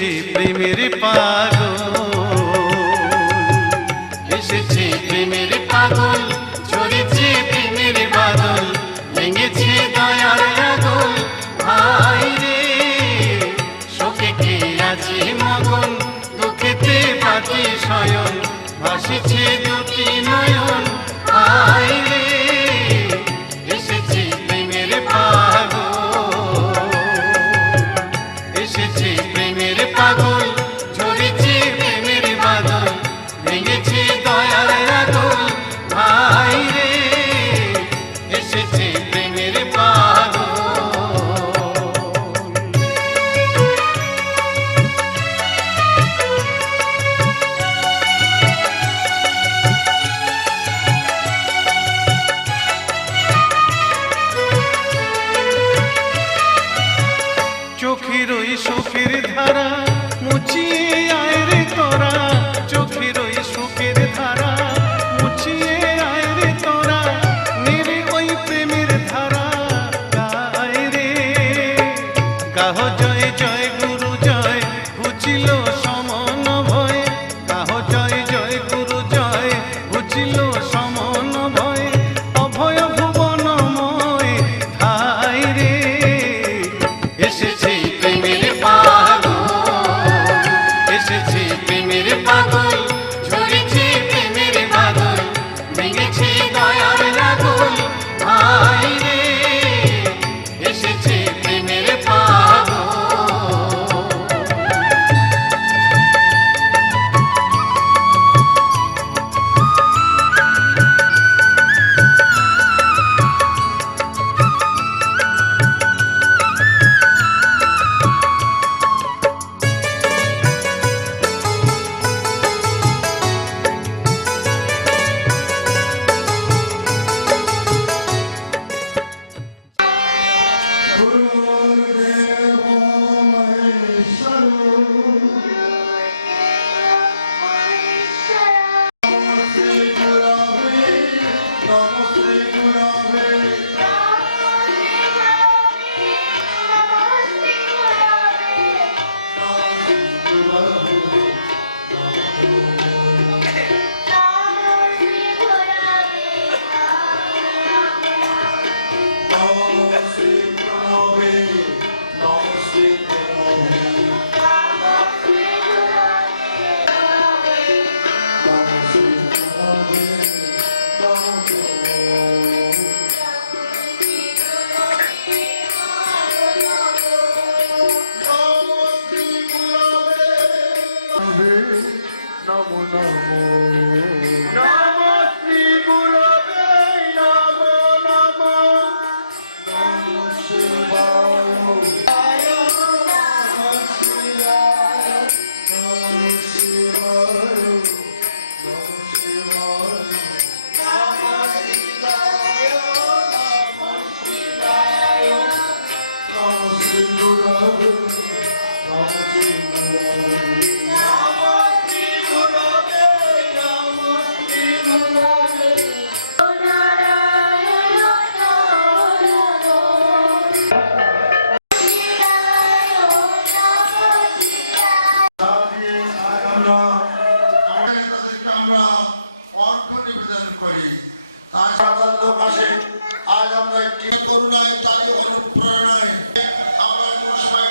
এসেছে প্রেমের পাগল, এসেছে প্রেমের পাগল, ঝরেছে প্রেমের বাদল, ভেঙেছে দয়ার আগল। ভাই রে শোকে কে আছে মগন, দুঃখেতে পাতি শয়ন, ভাসিছে দুটি নয়ন। ভাই রে এসেছে প্রেমের পাগল, এসেছে প্রেমের পাগল, ঝরেছে প্রেমের বাদল, ভেঙেছে দয়ার আগল। ভাই রে এসেছে প্রেমের পাগল। চোখের ওই শোকের ধারা মুছিয়ে আয় রে তোরা, চোখের ওই শোকের ধারা মুছিয়ে আয় রে তোরা, নেড়ে ওই প্রেমের ধারা গায় রে। গাহ জয় জয় গুরু জয়, ঘুচিল সমন ভয়, গাহ জয় জয় গুরু জয়, ঘুচিল সমন ভয়, অভয় ভুবনময় ধায় রে। এসেছে প্রেমের পাগল, এসেছে প্রেমের পাগল, ঝরেছে প্রেমের বাদল, ভেঙেছে দয়ার আগল। ভাই রে এসেছে প্রেমের পাগল। নমো নমো নমো শ্রী গুরবে নমো নমো নমো শিবায় নমো শিবায় নমো শিবায় নমো শিবায় নমো শিবায় নমো শিবায় নমো শ্রী গুরবে নমো শ্রী গুরবে। আজ আমরা একটি করুণায় তারই অনুপ্রেরণায় আমরা মশায়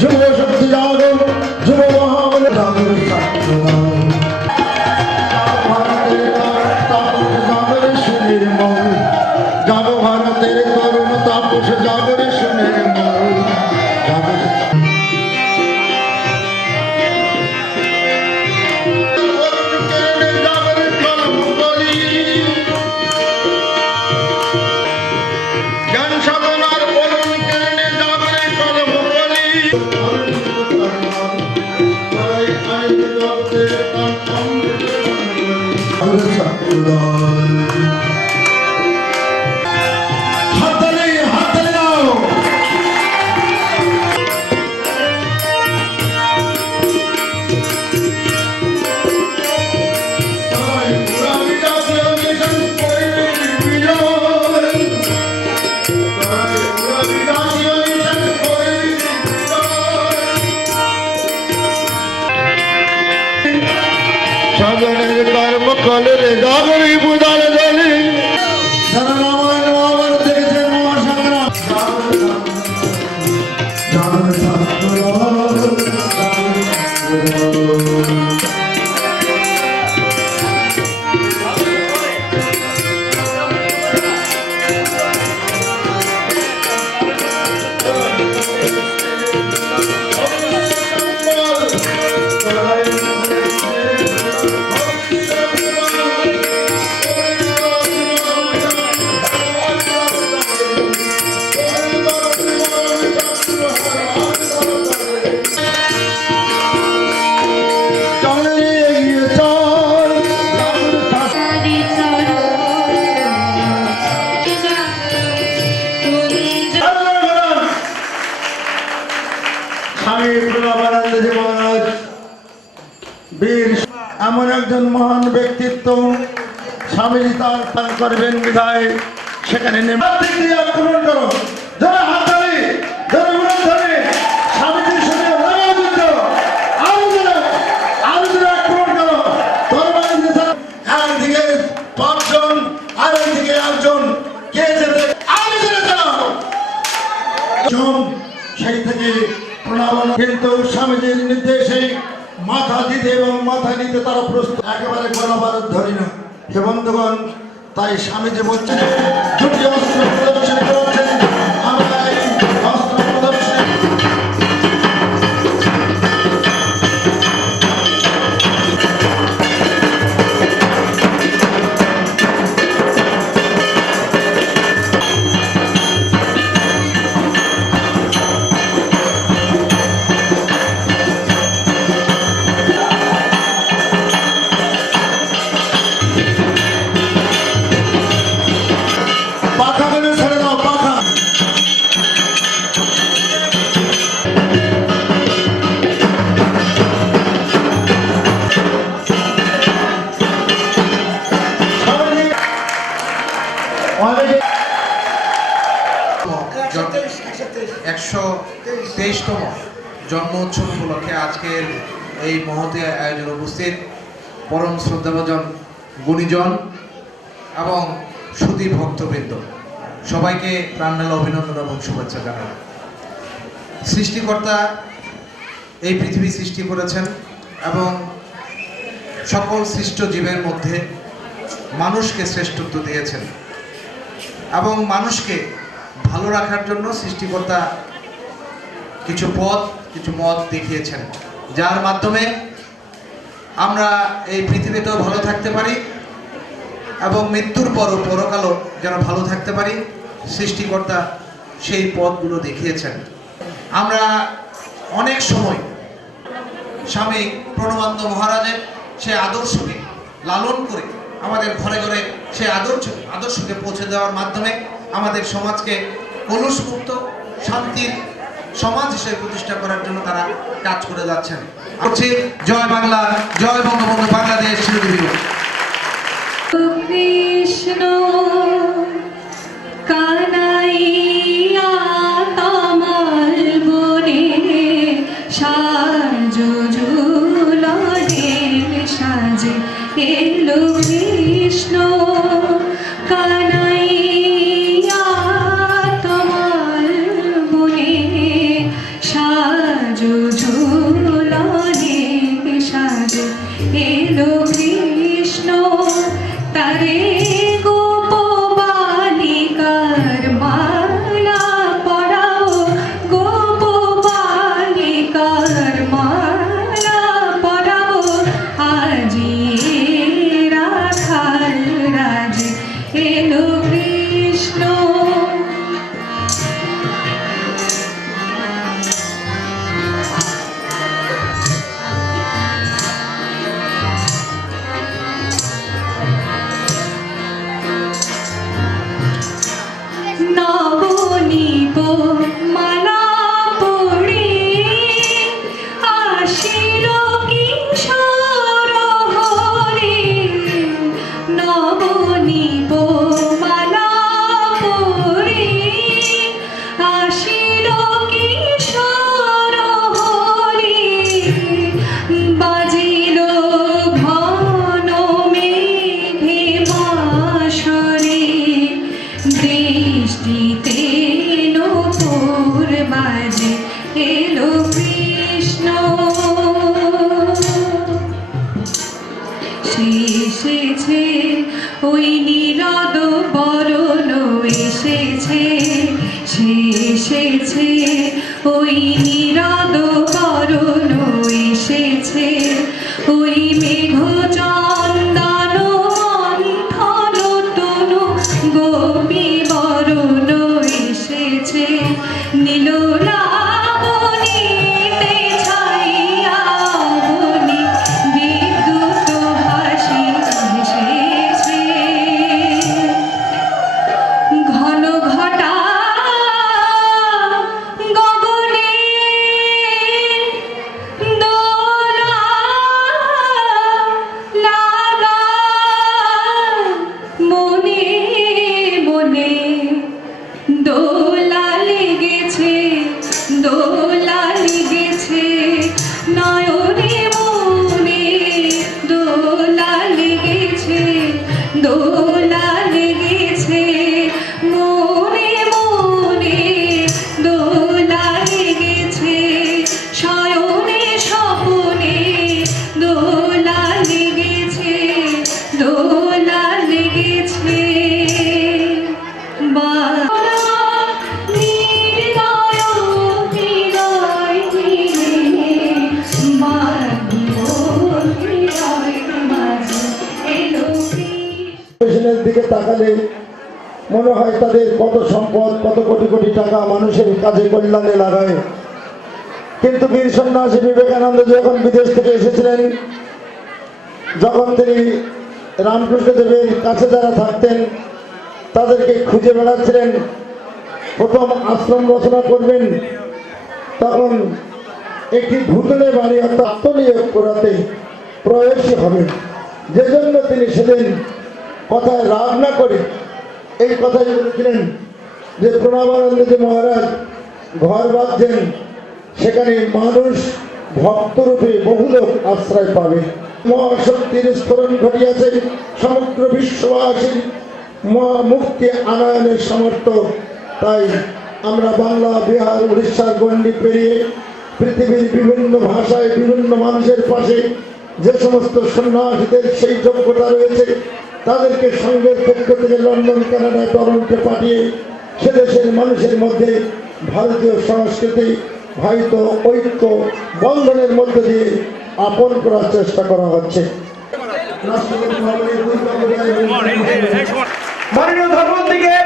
যুব শক্তি জাগো, যুব মহাবলে জাগো জাগরে সুনীর মল, জাগো ভারতের করুণ তাপস জাগরে সুনীর মল, জ্ঞান সাধনার বলুন কেনে জাগরে কলম বলি হাততালি হাততালি দাও। সাধনের কর্ম কলের জাগরি বুদার জলে যারা রামায়ণ মহাভারত দেখেছেন মহাসংগ্রাম স্বামী প্রণবানন্দজি মহারাজ বীর এমন একজন মহান ব্যক্তিত্ব, স্বামীজি তার পান করবেন বিধায় সেখানে আক্রমণ করো, যারা হাততালি যারা উড়ান ধরে স্বামীজির সঙ্গে যুদ্ধ আরো যারা আক্রমণ করো, একদিকে 5 জন আর একদিকে 1 জন কে যেতে আরো যারা চালাও সেই থেকে প্রণাম। কিন্তু স্বামীজির নির্দেশে মাথা দিতে এবং মাথা নিতে তারা প্রস্তুত, একেবারে গণভারত ধরি না হে বন্ধুগণ। তাই স্বামীজি বলছেন দুটি অস্ত্র প্রদর্শন করছেন, আমরা এই অস্ত্র প্রদর্শন পাখাগুলো ছেড়ে দাও, পাখা অনেকে 123তম জন্ম উৎসব উপলক্ষে আজকের এই মহতী আয়োজন উপস্থিত পরম শ্রদ্ধাভাজন গুণীজন এবং সুধী ভক্তবৃন্দ, সবাইকে প্রাণঢালা অভিনন্দন এবং শুভেচ্ছা জানাই। সৃষ্টিকর্তা এই পৃথিবী সৃষ্টি করেছেন এবং সকল সৃষ্ট জীবের মধ্যে মানুষকে শ্রেষ্ঠত্ব দিয়েছেন এবং মানুষকে ভালো রাখার জন্য সৃষ্টিকর্তা কিছু পথ কিছু মত দেখিয়েছেন, যার মাধ্যমে আমরা এই পৃথিবীতেও ভালো থাকতে পারি এবং মৃত্যুর পরও পরকালও যেন ভালো থাকতে পারি। সৃষ্টিকর্তা সেই পথগুলো দেখিয়েছেন। আমরা অনেক সময় স্বামী প্রণবানন্দ মহারাজের সে আদর্শকে লালন করে আমাদের ঘরে ঘরে সে আদর্শকে পৌঁছে দেওয়ার মাধ্যমে আমাদের সমাজকে কলুষমুক্ত শান্তির সমাজ হিসেবে প্রতিষ্ঠা করার জন্য তারা কাজ করে যাচ্ছেন। জয় বাংলা, জয় বঙ্গবন্ধু, বাংলাদেশ চিরজীবী হোক। কৃষ্ণ কানাইয়া তোমার বনে সাজুলনে সাজে এলো কৃষ্ণ কানাইয়া তোমার বনে ঝুলনে সাজে এলো কৃষ্ণ তারে গোপ বালিকার মালা পরাও গোপ বালিকার মালা পরাও আজি রাখাল রাজে এলো কৃষ্ণ। নবনীত মালা পড়ে আসিল কিশোর হরে নবনীত মালা পড়ে আসিল কিশোর হরে বাজিল ঘন মেঘে বাঁশরে দৃষ্টিতে নূপুর বাজে এলো কৃষ্ণ এসেছে ওই নীরদ বরণ এসেছে এসেছে ওই নীরদ বরণ এসেছে ওই মেঘ চন্দন মন্থন তনু গোপী বরণ এসেছে নীল লাবণীতে ছাইয়া বনি বিদ্যুৎ হাসি হেসেছে ঘন ঘটা গগনে দোলা লাগা মনে মনে দোলা লেগেছে দোলা লেগেছে নয়নে মনে দোলা লেগেছে দোলা লেগেছে মনে মনে দোলা লেগেছে শয়নে স্বপনে দোলা লেগেছে দোলা লেগেছে পেছনের দিকে তাকালে মনে হয় তাদের কত সম্পদ কত কোটি কোটি টাকা মানুষের কাজে কল্যাণে লাগায়, কিন্তু বীর সন্ন্যাসী বিবেকানন্দ যখন বিদেশ থেকে এসেছিলেন, যখন তিনি রামকৃষ্ণ দেবের কাছে যারা থাকতেন তাদেরকে খুঁজে বেড়াচ্ছিলেন, প্রথম আশ্রম রচনা করবেন, তখন একটি ভূতলে বাড়ি অর্থাৎ আত্মনিয়োগ করাতে প্রয়াসী হবে, যে জন্য তিনি সেদিন কথায় রাগ না করে এই কথাই বলেছিলেন যে প্রণবানন্দজি মহারাজ ঘর বাঁধছেন, সেখানে মানুষ ভক্তরূপে বহু লোক আশ্রয় পাবে। মহাশক্তির স্ফোরণ ঘটিয়াছে, সমগ্র বিশ্ববাসী মুক্তি আনয়নের সামর্থ্য। তাই আমরা বাংলা, বিহার, উড়িষ্যার গণ্ডি পেরিয়ে পৃথিবীর বিভিন্ন ভাষায় বিভিন্ন মানুষের পাশে যে সমস্ত সন্ন্যাসীদের সেই যোগ্যতা রয়েছে তাদেরকে সঙ্গের পক্ষ থেকে লন্ডন, কানাডায়, টরন্টো পাঠিয়ে সে দেশের মানুষের মধ্যে ভারতীয় সংস্কৃতি, ভাইত ঐক্য বন্ধনের মধ্যে দিয়ে আপন করার চেষ্টা করা হচ্ছে। মাননীয় ধর্মদিকে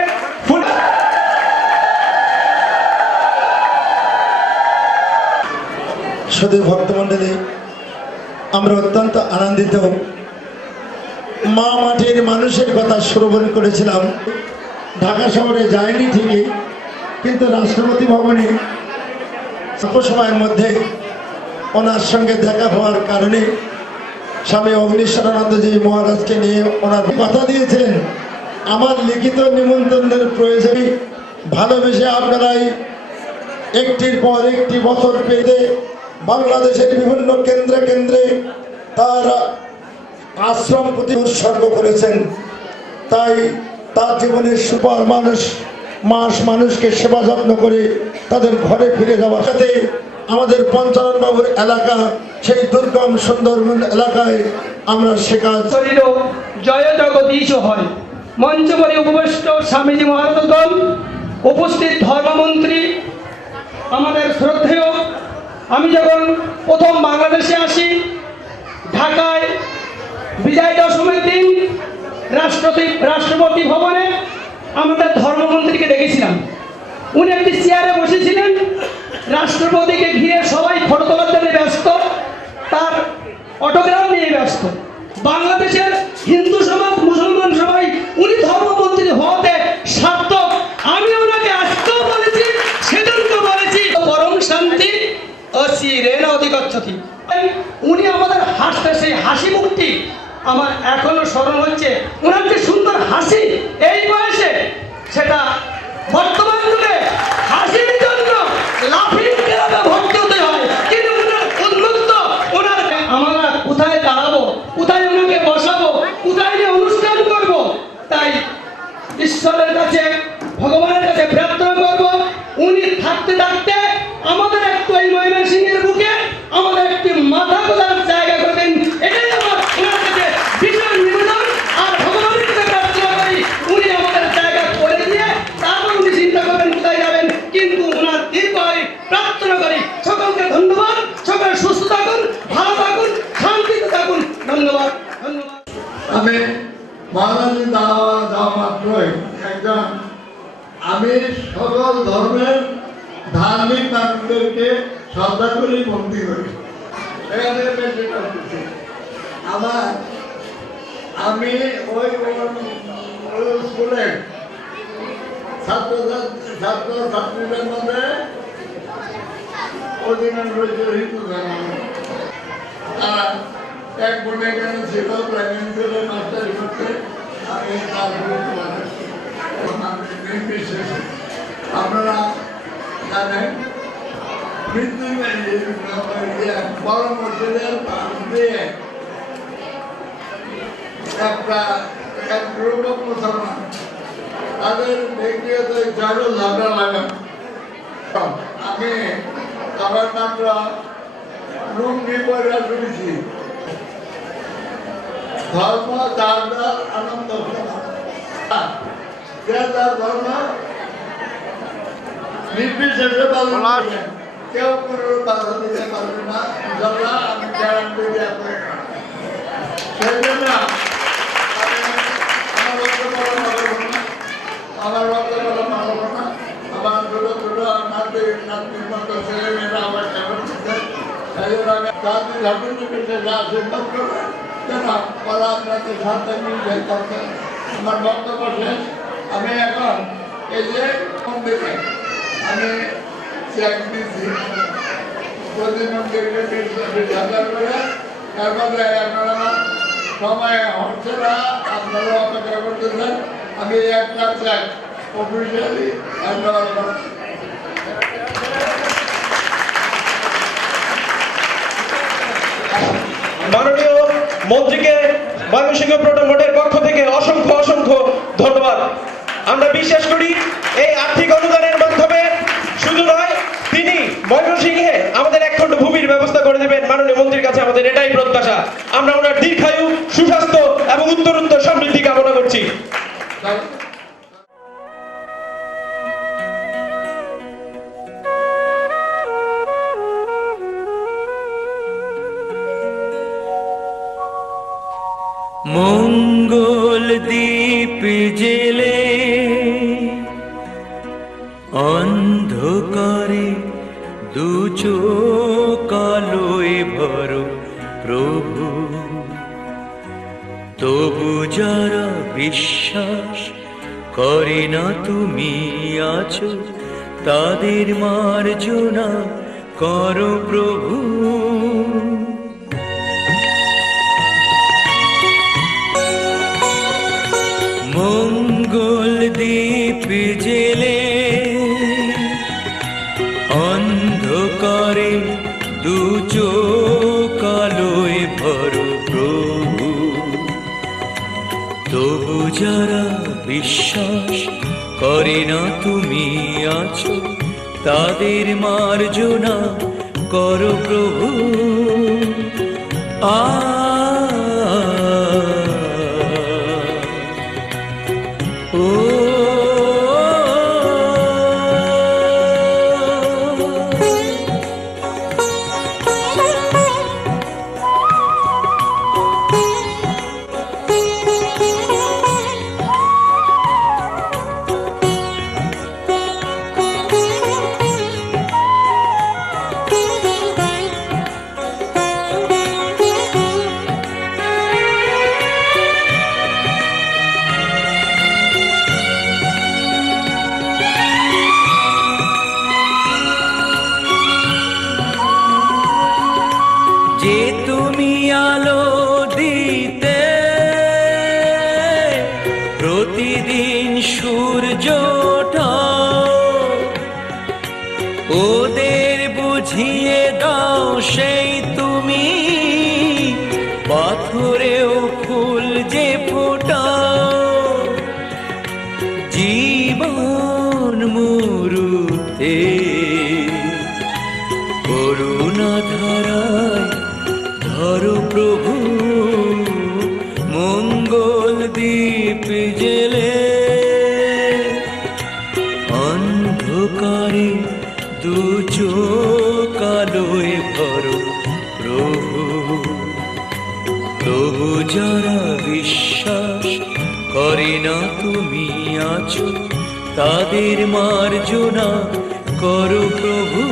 শুধু ভক্তমণ্ডলী, আমরা অত্যন্ত আনন্দিত। মা মাটির মানুষের কথা শ্রবণ করেছিলাম, ঢাকা শহরে যায়নি ঠিকই, কিন্তু রাষ্ট্রপতি ভবনে অল্প সময়ের মধ্যে ওনার সঙ্গে দেখা হওয়ার কারণে স্বামী অগ্নিশ্বরানন্দজি মহারাজকে নিয়ে ওনার কথা দিয়েছিলেন, আমার লিখিত নিমন্ত্রণের প্রয়োজনে ভালোবেসে আপনারাই একটির পর একটি বছর পেতে বাংলাদেশের বিভিন্ন কেন্দ্রে কেন্দ্রে তার আশ্রম প্রতি উৎসর্গ করেছেন। তাই তার জীবনের সুপার মাস মানুষকে সেবা যত্ন করে তাদের ঘরে ফিরে যাওয়ার সাথে আমাদের পঞ্চানন বাবুর এলাকা, সেই দুর্গম সুন্দরবন এলাকায় আমরা সে কাজ শরীর জয় জগদীশ হয়। মঞ্চপরি উপবিষ্ট স্বামীজি মহারাজগণ, উপস্থিত ধর্মমন্ত্রী, আমাদের শ্রদ্ধেয়, আমি যখন প্রথম বাংলাদেশে আসি, ঢাকায় বিজয় দশমীর দিন রাষ্ট্রপতি ভবনে আমাদের ধর্মমন্ত্রীকে দেখেছিলাম। উনি একটি চেয়ারে বসেছিলেন, রাষ্ট্রপতিকে ঘিরে সবাই ফটো তোলার জন্য ব্যস্ত, তার অটোগ্রাফ নিয়ে ব্যস্ত। বাংলাদেশের হিন্দু সমাজ, মুসলমান সবাই উনি ধর্মমন্ত্রী হওয়াতে সার্থক। আমি ওনাকে আজকেও বলেছি, সেদিনকে বলেছি, পরম শান্তি অচিরেণ অধিগচ্ছতি। উনি আমাদের হাসতে, সেই হাসি মুখটি আমার এখনো স্মরণ হচ্ছে। ওনার যে সুন্দর হাসি এই বয়সে, সেটা বর্তমান যুগে হাসির জন্য লাফিং ক্লাবে ভর্তি হতে হয়, কিন্তু ওনার উন্মুক্ত, ওনার আমরা কোথায় দাঁড়াবো, কোথায় ওনাকে বসাবো, কোথায় নিয়ে অনুষ্ঠান করব, তাই ঈশ্বরের কাছে, ভগবানের কাছে প্রার্থনা করব, উনি থাকতে থাকতে আমাদের একটু এই ময়মনসিংহের বুকে আমাদের একটি মাথা গোজার জায়গা করে দিন। এটাই আমার ওনার কাছে ভীষণ নিবেদন। আর ভগবানের কাছে প্রার্থনা করি উনি আমাদের জায়গা করে দিয়ে তারপর উনি চিন্তা করবেন কোথায় যাবেন, কিন্তু ওনার দীর্ঘায়ু প্রার্থনা করি। সকলকে ধন্যবাদ, সকলে সুস্থ থাকুন, ভালো থাকুন, শান্তিতে থাকুন। ধন্যবাদ, ধন্যবাদ। আমি বাঙালি যাওয়া মাত্রই একজন, আমি সকল ধর্মের ধার্মিক মানুষদেরকে শ্রদ্ধা করি, ভক্তি করি। এখানে বেশি করতেছি আমি ওই স্কুলে ছাত্রছাত্রীদের মধ্যে অধিকাংশ হিন্দু ধর্ম। তারা এক বোনে এখানে ছিল, প্রেগনেন্সিতে মাস্টারি করতে, আমি তার নির্বিশেষে আপনারা জানেন মৃত্যু বড় মসজিদের পাশ দিয়ে একটা গ্রুপ অফ মুসলমান, তাদের ব্যক্তিগত ঝাড়ু ঝগড়া লাগান। আমি আমার নামটা লুঙ্গি পরে শুনেছি, ধর্ম যার যার আনন্দ, যে যার ধর্ম নির্বিশেষে পালন করবেন, কেউ কোনো বাধা দিতে পারবে না, ইনশাআল্লাহ আমি গ্যারান্টি দিয়ে আপনাকে। সেই জন্য আমার বক্তব্য মানব না, আমার ছোট ছোট নাতির মতো ছেলে মেয়েরা আমার কেমন করছে, সেই জন্য আমি তাদের ঝাঁকুর নির্বিশেষে আশীর্বাদ করবেন যেন ওরা আপনাদের সাথে মিলে করতে। আমার বক্তব্য শেষ। আমি এখন এই যে মন্দিরে আমি চেক দিচ্ছি, প্রতি মন্দিরকে 20,000 করে, তার মধ্যে আপনারা সময় হচ্ছে না, আপনারা অপেক্ষা করতেছেন। আমি একটা চেক অফিসিয়ালি ধন্যবাদ করছি। মাননীয় মন্ত্রীকে ময়মনসিংহ প্রোটোমোটের পক্ষ থেকে অসংখ্য অসংখ্য ধন্যবাদ। আমরা বিশ্বাস করি এই আর্থিক অনুদানের মাধ্যমে শুধু নয়, তিনি ময়মনসিংহে আমাদের একখণ্ড ভূমির ব্যবস্থা করে দেবেন। মাননীয় মন্ত্রীর কাছে আমাদের এটাই প্রত্যাশা। আমরা ওনার দীর্ঘায়ু, সুস্বাস্থ্য এবং উত্তরোত্তর সমৃদ্ধি কামনা করছি। মঙ্গল দ্বীপ জেলে অন্ধকারে দু চোখ আলোয় ভরো প্রভু, তবু যারা বিশ্বাস করে না তুমি আছো, তাদের মার্জনা করো প্রভু। মঙ্গল দ্বীপ জেলে অন্ধকারে দু চোখ আলোয় ভরো প্রভু, তবু যারা বিশ্বাস করে না তুমি আছো, তাদের মার্জনা করো প্রভু ও যে তুমি আলো দিতে প্রতিদিন সূর্য ওঠাও ওদের বুঝিয়ে দাও সেই তুমি পাথরেও ফুল যে ফোটাও জীবন মুরুতে করুণা ধারায় ধরো প্রভু মঙ্গল দীপ জেলে অন্ধকারে দু চোখ আলোয় ভরো প্রভু তবু যারা বিশ্বাস করে না তুমি আছো তাদের মার্জনা করো প্রভু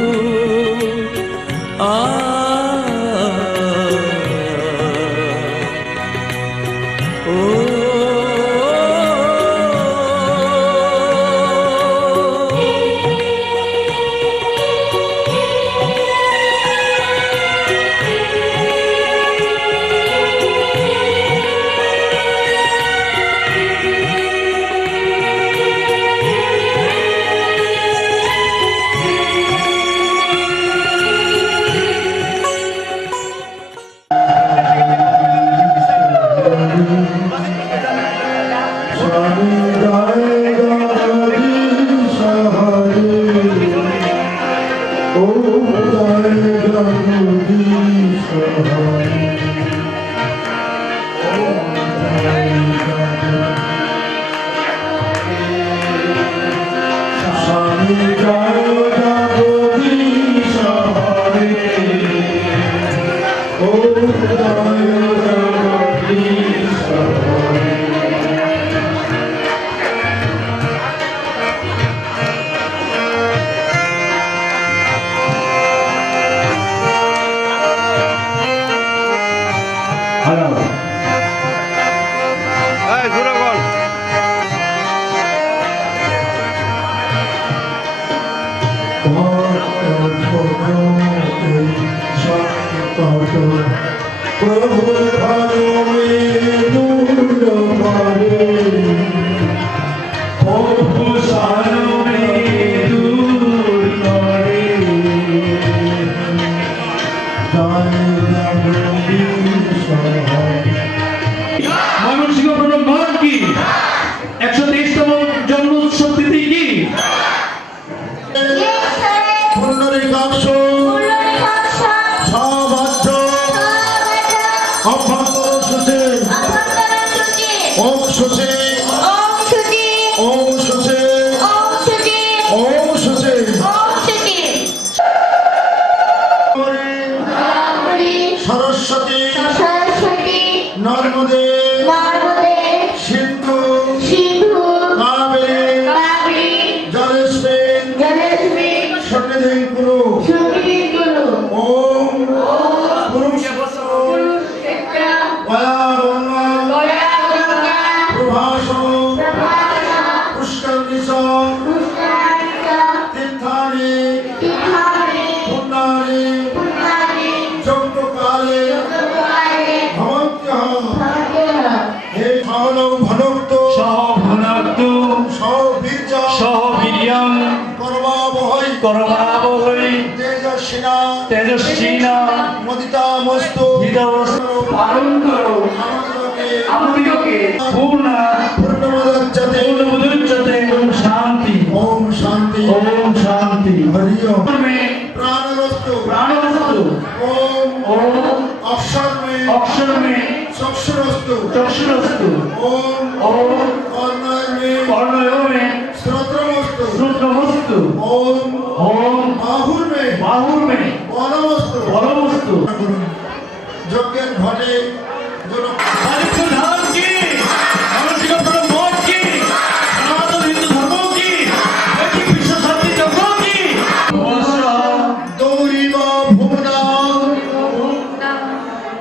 ময়মনসিংহ প্রণব মহল কি 123তম জন্ম উৎসব তিথি কি পুণ্ডরীকাক্ষ সবাহ্য অভ্যন্তর সূচি ওম সূচি ওম সূচি ওম সূচি সরস্বতী নর্মদে সিন্ধু কাবেরী জলেস্মিন সন্নিধিং কুরু ওম তীর্থানি পুণ্যানি যজ্ঞকালে ভবন্ত্যঃ হে সহনৌ ভনক্তু সহবীর্যং করবাবহৈ তেজস্বিনা মুদিতামস্তু পালন করো আমাদিগকে পূর্ণমুদচ্যতে ওম শান্তি হরি ওম প্রাণবস্তু ओम ओम अक्षर में चक्षुरस्तु ओम कर्णय में श्रोत्रमस्तु ओम बाहुर में बलमस्तु যজ্ঞের ঘটে प्रधान की मानसिक प्रमोद की सनातन हिंदू धर्मों की वैदिक विश्व शांति यज्ञों की দৌড়ি বা ভুমনা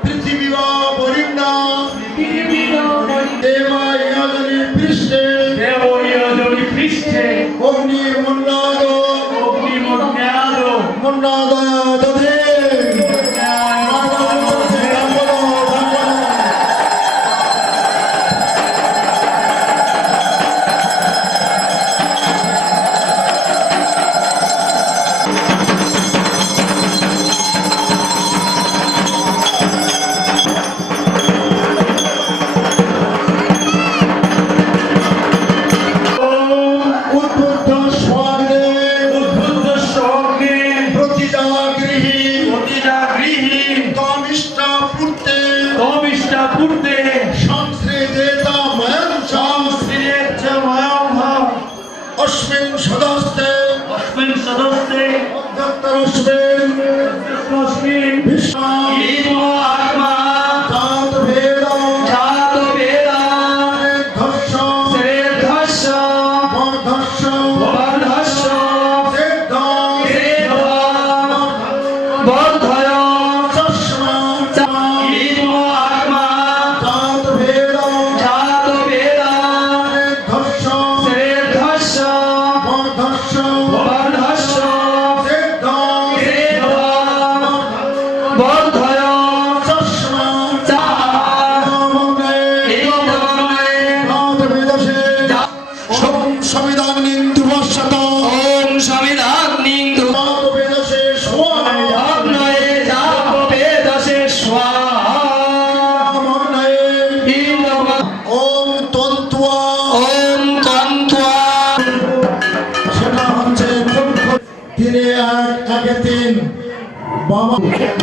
পৃথিবী বা বরিণা দেবা ইয়াজনী পৃষ্ঠে অগ্নির মুন্নাদ দধে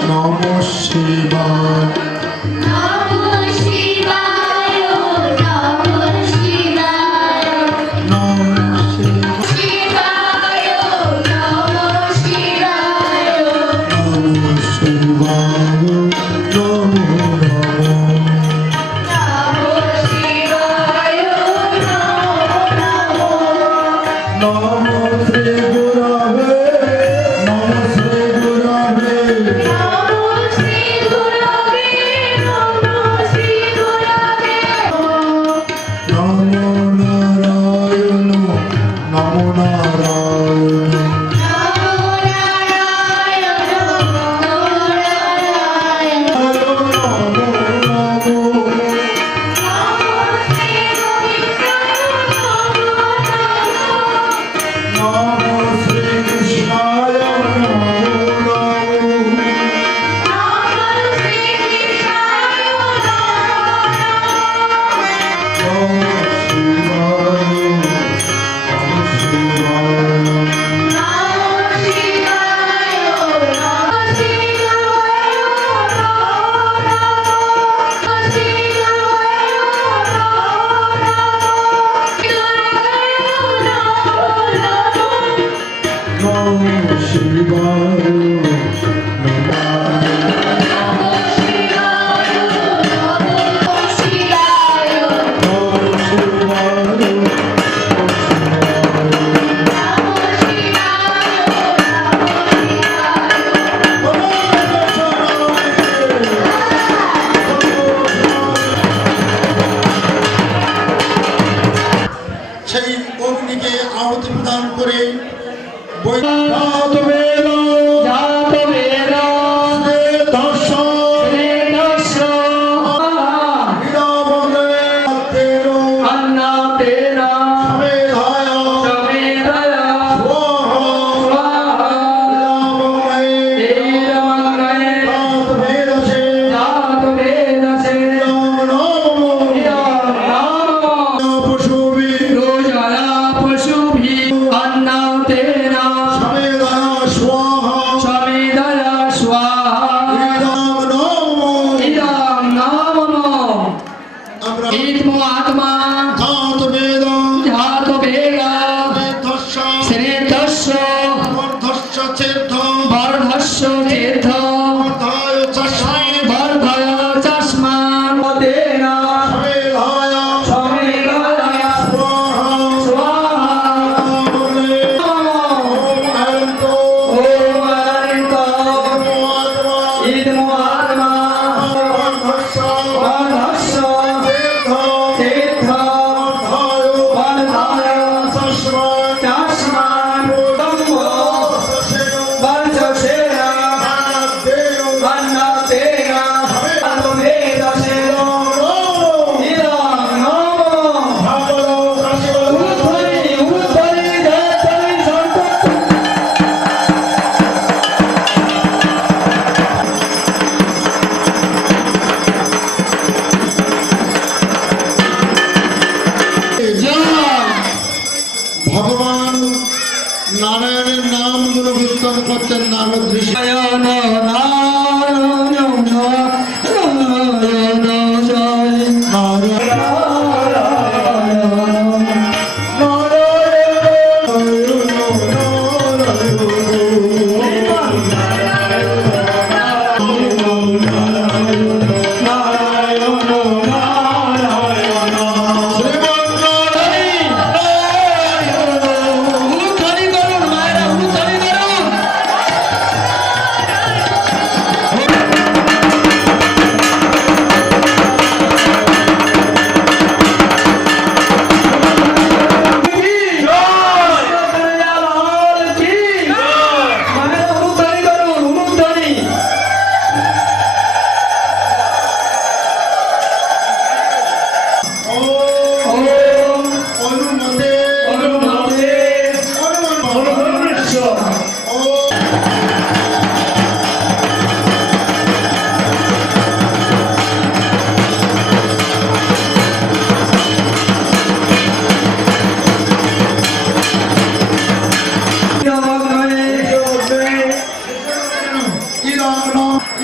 नमः शिवाय Namo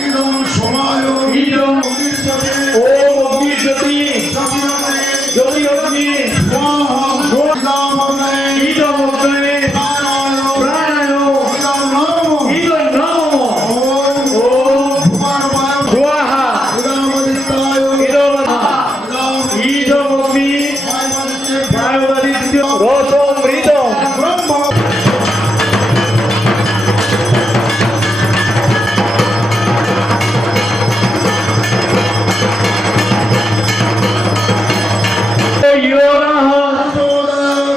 ইদং সমায় ইদং অগ্নিজ্যোতি ওম অগ্নিজ্যোতি জ্যোতি অগ্নি ইদং অগ্নে ইদং অগ্নে প্রাণায় ইদং নমঃ ওম স্বাহা ইদং অগ্নি বায়ুবাদিত্য রসম মৃতম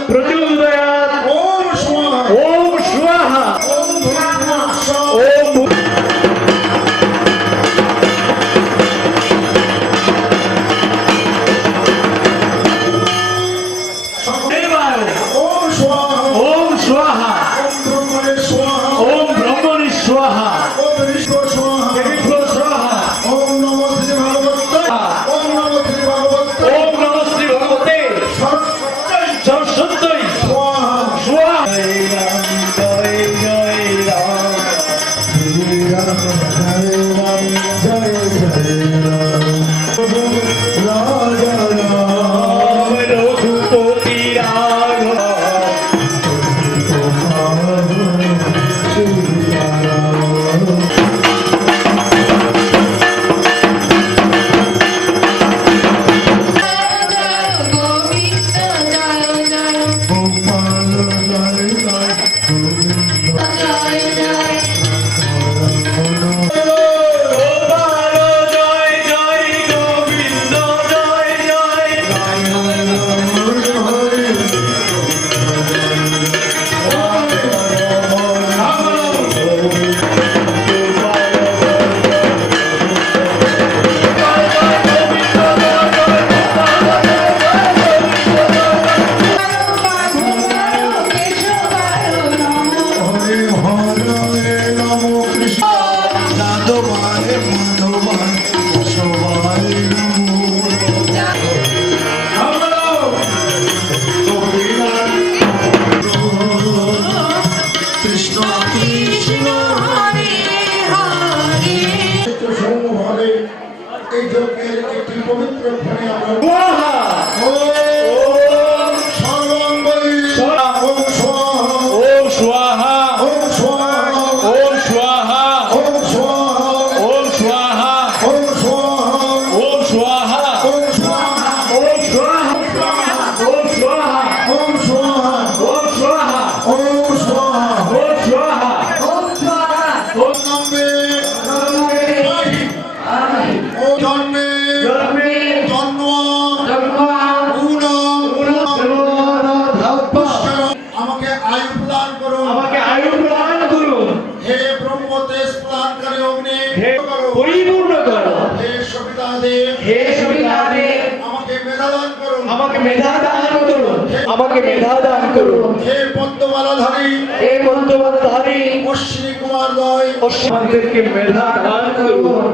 प्रचोदयात् ओम स्वाहा ओम देवाय ओम स्वाहा ओम ब्रह्मणे स्वाहा विष्णु स्वाहा ओम नमः श्री भगवते सरस्वती स्वाहा जय जय राम रघुपति राघव এই যজ্ঞের একটি পবিত্র ক্ষণে আমরা ओम स्वाहा ओम स्वाहा ओम स्वाहा ओम स्वाहा ओम स्वाहा ओम स्वाहा ओम আমাকে আয়ু প্রদান করুন আমাকে আয়ু প্রদান করুন হে ব্রহ্ম তেজ প্রদান করে অগ্নি হে পরিপূর্ণ করো হে সবিতাদেব হে সবিতাদেব আমাকে মেধা দান করুন আমাকে মেধা দান করুন আমাকে মেধা দান করুন হে পদ্মমালাধারী হে বন্ধুবান্ধবী অশ্বিনী কুমার দয় আমাদেরকে মেধা দান করুন